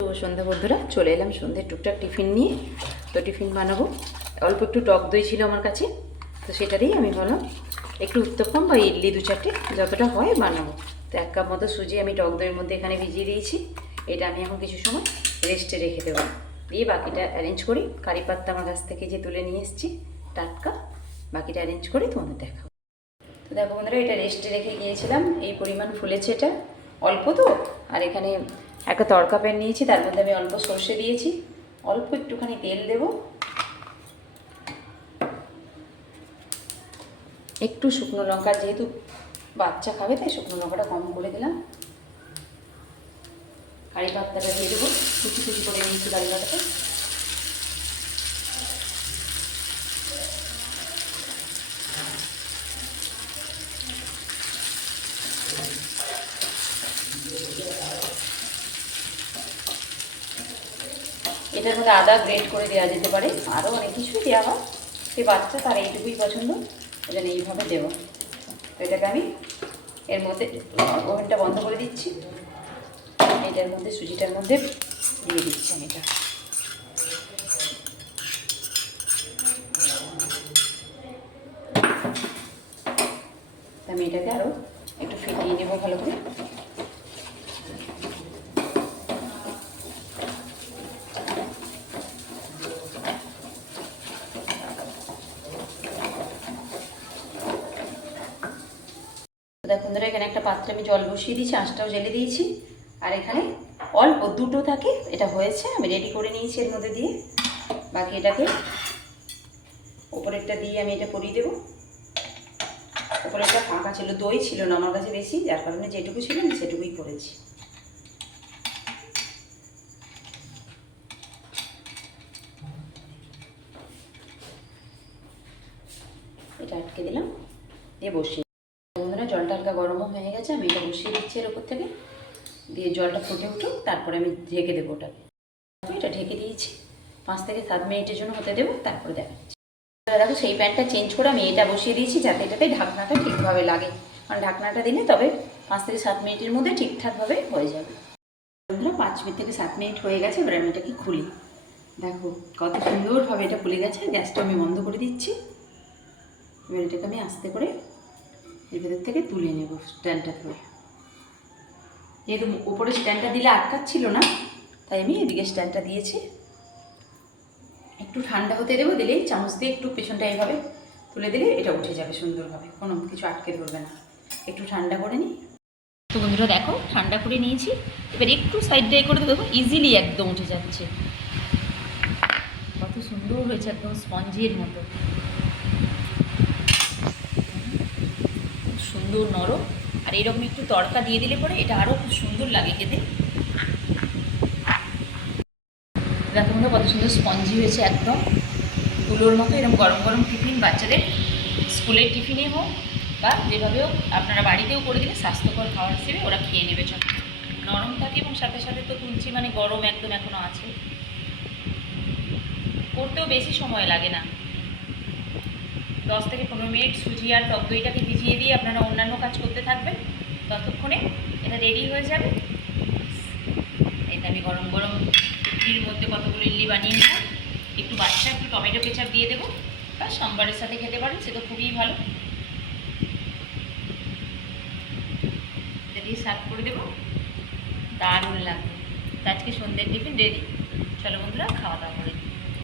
তো সন্ধ্যা বন্ধুরা চলে এলাম সন্ধ্যের টুকটাক টিফিন নিয়ে। তো টিফিন বানাবো, অল্প একটু টক দই ছিল আমার কাছে, তো সেটারই আমি বললাম একটু উত্তপম বা ইডলি দু চারটে যতটা হয় বানাবো। তো 1 কাপ মতো সুজি আমি টক দইয়ের মধ্যে এখানে ভিজিয়ে দিয়েছি। এটা আমি এখন কিছু সময় রেস্টে রেখে দেবো, দিয়ে বাকিটা অ্যারেঞ্জ করি। কারি পাত্তা আমার গাছ থেকে যে তুলে নিয়ে এসেছি টাটকা, বাকিটা অ্যারেঞ্জ করে তোমাদের দেখাবো। তো দেখো বন্ধুরা, এটা রেস্টে রেখে গিয়েছিলাম, এই পরিমাণ ফুলেছে। এটা অল্প তো, আর এখানে একটা তড়কা প্যান নিয়েছি, তার মধ্যে আমি অল্প সর্ষে দিয়েছি, অল্প একটুখানি তেল দেব, একটু শুকনো লঙ্কা, যেহেতু বাচ্চা খাবে তাই শুকনো লঙ্কাটা কম করে দিলাম। কারি পাত্তাটা দিয়ে দেবো, কুচি কুচি করে নিয়েছি কারি পাতাটা। এটার মধ্যে আদা গ্রেট করে দেওয়া যেতে পারে, আরও অনেক কিছুই দেওয়া হয়, সে বাচ্চা তার এইটুকুই পছন্দ, ওই জন্য এইভাবে দেবো। তো এটাকে আমি এর মধ্যে ওভেনটা বন্ধ করে দিচ্ছি, এটার মধ্যে সুজিটার মধ্যে দিয়ে দিচ্ছি আমি এটা। আমি এটাকে আরও একটু ফেটিয়ে নেবো ভালো করে। দেখুন ধরে এখানে একটা পাত্রে আমি জল বসিয়ে দিয়েছি, আঁচটাও জ্বেলে দিয়েছি, আর এখানে অল্প দুটো থাকে, এটা হয়েছে আমি রেডি করে নিয়েছি এর মধ্যে দিয়ে। বাকি এটাকে ওপরেরটা দিয়ে আমি এটা পরিয়ে দেবো। ওপরেরটা ফাঁকা ছিল, দই ছিল না আমার কাছে বেশি, যার কারণে যেটুকু ছিল আমি সেটুকুই করেছি। এটা আটকে দিলাম, দিয়ে বসিয়ে বন্ধুরা, জলটা হালকা গরমও হয়ে গেছে, আমি এটা বসিয়ে দিচ্ছি এর ওপর থেকে, দিয়ে জলটা ফুটে উঠুক, তারপরে আমি ঢেকে দেবো ওটাকে। এটা ঢেকে দিয়েছি, 5 থেকে 7 মিনিটের জন্য হতে দেবো, তারপরে দেখাচ্ছি। দেখো সেই প্যানটা চেঞ্জ করে আমি এটা বসিয়ে দিয়েছি, যাতে এটাতে ঢাকনাটা ঠিকভাবে লাগে, কারণ ঢাকনাটা দিলে তবে 5 থেকে 7 মিনিটের মধ্যে ঠিকঠাকভাবে হয়ে যাবে। বন্ধুরা 5 মিনিট থেকে 7 মিনিট হয়ে গেছে, এবার আমি এটাকে খুলি। দেখো কত সুন্দরভাবে এটা খুলে গেছে। গ্যাসটা আমি বন্ধ করে দিচ্ছি। এবার এটাকে আমি আস্তে করে এর ভেতর থেকে তুলে নেব স্ট্যান্ডটা ধরে। যেহেতু উপরে স্ট্যান্ডটা দিলে আটকাচ্ছিল না, তাই আমি এদিকে স্ট্যান্ডটা দিয়েছি। একটু ঠান্ডা হতে দেবো, দিলেই চামচ দিয়ে একটু পেছনটা এইভাবে তুলে দিলে এটা উঠে যাবে সুন্দরভাবে, কোনো কিছু আটকে ধরবে না। একটু ঠান্ডা করে নিই। তো বন্ধুরা দেখো ঠান্ডা করে নিয়েছি, এবার একটু সাইড দিয়ে করে দেখো ইজিলি একদম উঠে যাচ্ছে। কত সুন্দর হয়েছে, একদম স্পঞ্জের মতো, সুন্দর নরম। আর এরকম একটু তড়কা দিয়ে দিলে পরে এটা আরও খুব সুন্দর লাগে খেতে। দেখো বন্ধুরা কত সুন্দর স্পঞ্জি হয়েছে, একদম তুলোর মতো। এরকম গরম গরম টিফিন বাচ্চাদের স্কুলের টিফিনে হোক বা যেভাবে হোক, আপনারা বাড়িতেও করে দিলে স্বাস্থ্যকর খাবার হিসেবে ওরা খেয়ে নেবে। চল নরম থাকে, এবং সাথে সাথে তো তুলছি মানে গরম একদম এখনও আছে, করতেও বেশি সময় লাগে না। 10 থেকে 15 মিনিট সুজি আর টক দইটাকে ভিজিয়ে দিয়ে আপনারা অন্যান্য কাজ করতে থাকবেন, ততক্ষণে এটা রেডি হয়ে যাবে। এটা আমি গরম গরম ইডলির মধ্যে কতগুলো ইডলি বানিয়ে নেব। একটু বাচ্চা একটু টমেটো কেচাপ দিয়ে দেবো, বা সাম্বারের সাথে খেতে পারেন, সে তো খুবই ভালো। এটা দিয়ে সার্ভ করে দেবো, দারুণ লাগবে। আজকে সন্ধ্যের টিফিন রেডি। চলো বন্ধুরা খাওয়া দাওয়া করে।